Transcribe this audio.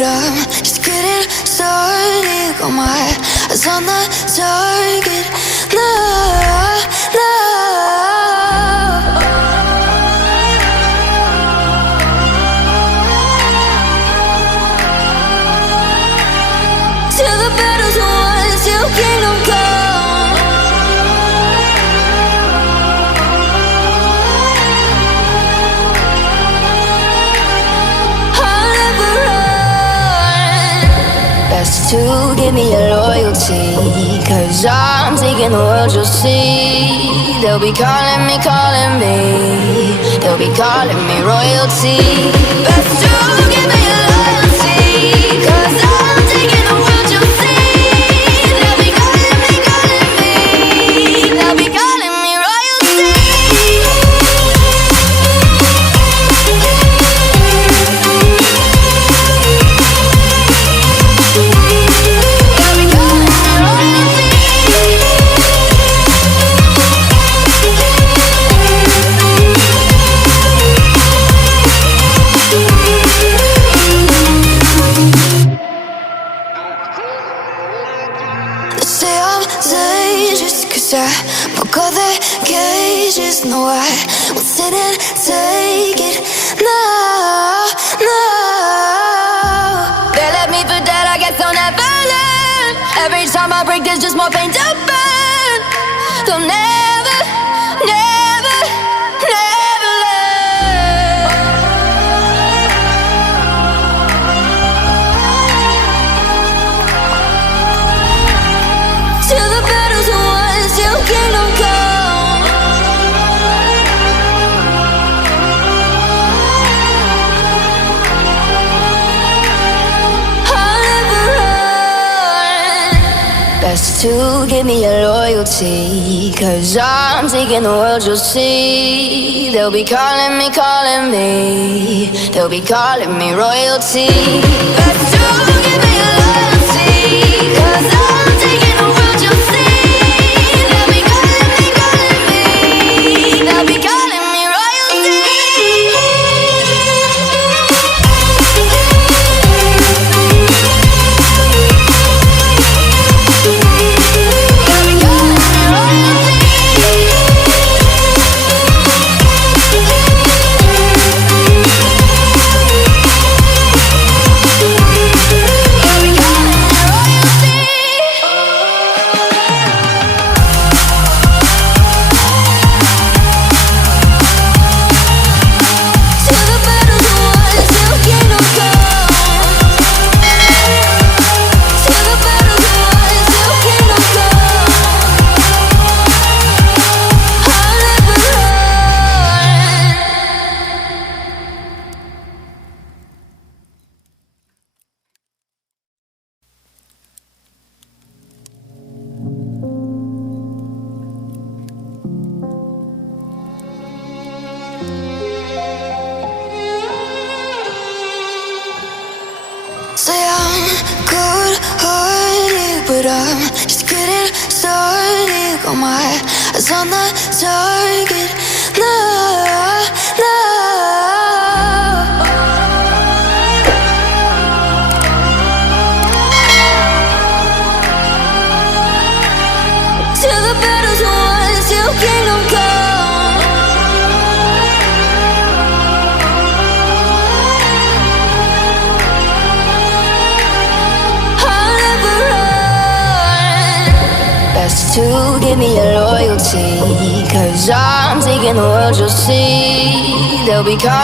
but I'm just getting started. Got my eyes on the target. No, no. Till the battle's won, till kingdom come. I'll never run. Best to give me your loyalty, 'cause I'm taking the world, you'll see. They'll be calling me, they'll be calling me royalty. Best to give me your loyalty, 'cause I'm taking the world, you'll see. They'll be calling me, they'll be calling me royalty. Say I'm dangerous, 'cause I broke all the cages. No, I won't sit and take it. No, no. They left me for dead, I guess I'll never learn. Every time I break, there's just more pain to burn. They'll never, never, never learn. Till the battle's won, till kingdom come. I'll never run. Best to give me your loyalty, 'cause I'm taking the world, you'll see. They'll be calling me, they'll be calling me royalty. Best to give me your loyalty, 'cause I'm taking the world, you'll see. They'll be calling me, they'll be calling me royalty. Say I'm good-hearted, but I'm just getting started. Got my eyes on the target. No, no. Till the battle's won, till kingdom come. I'll never run. Best to give me your loyalty, 'cause I'm taking the world, you'll see. They'll be calling